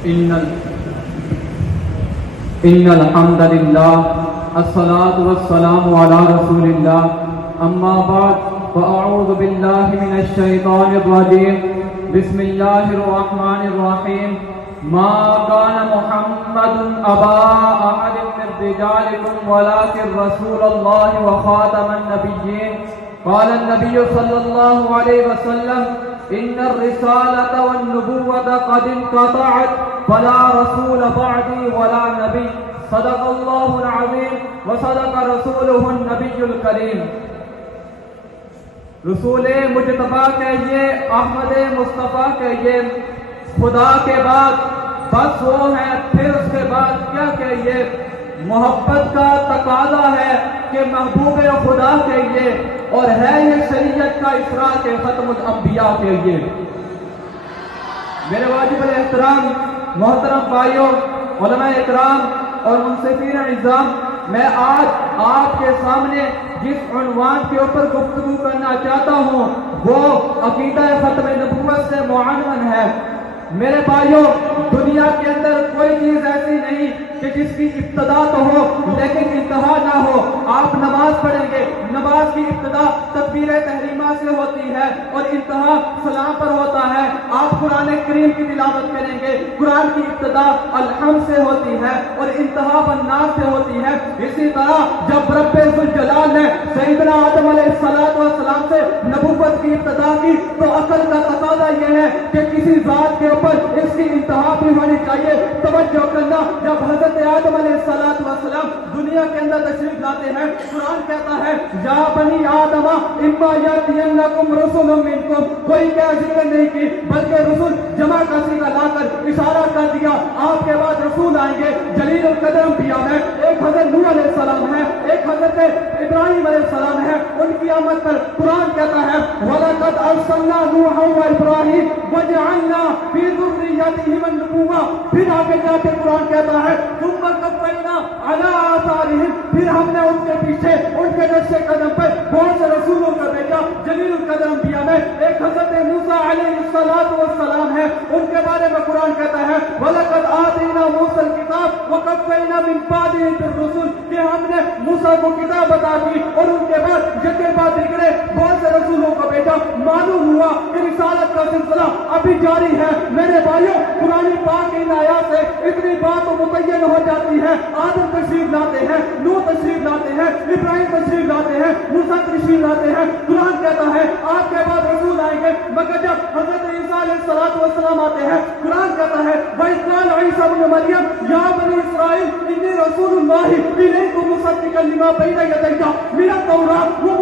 إن الحمد لله الصلاة والسلام على رسول الله أما بعد فأعوذ بالله من الشيطان الرجيم بسم الله الرحمن الرحيم ما كان محمد أبا أحد من رجالكم ولكن رسول الله وخاتم النبيين قال النبي صلى الله عليه وسلم إن الرسالة والنبوة قد انقطعت فلا رسول بعدي ولا نبي صدق الله العظيم وصدق رسوله النبي الكريم۔ رسول مجتبیٰ کہیے، احمد مصطفیٰ کہیے، خدا کے بعد بس وہ ہے، پھر اس کے بعد کیا کہیے؟ محبت کا تقاضا ہے کہ محبوب خدا کہیے، اور ہے یہ شریعت کا اسراء کے ختم الانبیاء کہیے۔ میرے واجب الاحترام محترم بھائیوں، علماء اکرام اور منصفین نظام، میں آج آپ کے سامنے جس عنوان کے اوپر گفتگو کرنا چاہتا ہوں وہ عقیدہ ختم نبوت سے معنون ہے۔ میرے بھائیوں، دنیا کے اندر کوئی چیز ایسی نہیں کہ جس کی ابتدا تو ہو لیکن انتہا نہ ہو۔ آپ نماز پڑھیں گے، نماز کی ابتدا تکبیر تحریمہ سے ہوتی ہے اور انتہا سلام پر ہوتا ہے۔ آپ قرآن کریم کی تلاوت کریں گے، قرآن کی ابتدا الحمد سے ہوتی ہے اور انتہا والناس سے ہوتی ہے۔ اسی طرح جب رب ذوالجلال نے سیدنا آدم علیہ السلام سے نبوت کی ابتدا کی تو عقل کا تقاضا یہ ہے کہ کسی ذات کے اوپر اس کی انتہا بھی ہونی چاہیے۔ توجہ کرنا، جب حضرت آدم علیہ السلام دنیا کے اندر تشریف لاتے ہیں، قرآن کہتا ہے یا بنی آدم اما یاتینکم رسول منکم، کوئی کیا ذکر نہیں کی بلکہ رسول جمع کا صیغہ لا کر اشارہ کر دیا۔ آپ کے بعد رسول آئیں گے، جلیل القدر انبیاء ہے، ایک حضرت نوح علیہ السلام ہے، ایک حضرت ابراہیم علیہ السلام ہے۔ ان کی آمد پر قرآن کہتا ہے وَلَقَدْ أَرْسَلْنَا نُوحًا وَإِبْرَاهِيمَ وَجَعَلْنَا فِي ذُرِّيَّتِهِمَا النُّبُوَّةَ، پھر آگے جا کے قرآن کہتا ہے ثُمَّ قَفَّيْنَا عَلَىٰ آثَارِهِمْ، پھر ہم نے ان کے پیچھے ان کے نقش قدم پر بہت سے رسولوں کو بھیجا۔ جلیل القدر انبیاء میں ایک حضرت موسیٰ علیہ السلام ہے، ان کے بارے میں قرآن کہتا ہے وَلَقَدْ آتَيْنَا مُوسَى الْكِتَابَ وَقَفَّيْنَا مِن بَعْدِهِ بِالرُّسُلِ، کہ ہم نے موسیٰ کو کتاب عطا کی اور ان کے بعد یکے بعد دیگرے بہت سے رسولوں کو بھیجا۔ معلوم ہوا کہ رسالت کا سلسلہ ابھی جاری ہے۔ میرے بھائیوں، قرآن پاک کی ان آیات سے اتنی بات متعین ہو جاتی ہے۔ آدم تشریف لاتے ہیں، نوح تشریف لاتے ہیں، ابراہیم تشریف لاتے ہیں، موسیٰ تشریف لاتے ہیں۔ قرآن کہتا ہے آپ کے بعد رسول آئیں گے، مگر جب حضرت عیسیٰ علیہ السلام آتے ہیں، قرآن کہتا ہے وَإِذْ قَالَ عِيسَىٰ ابْنُ مَرْيَمَ يَا بَنِي إِسْرَائِيلَ إِنِّي رَسُولُ اللَّهِ إِلَيْكُمْ مُصَدِّقًا لِمَا بَيْنَ يَدَيَّ مِنَ التَّوْرَاةِ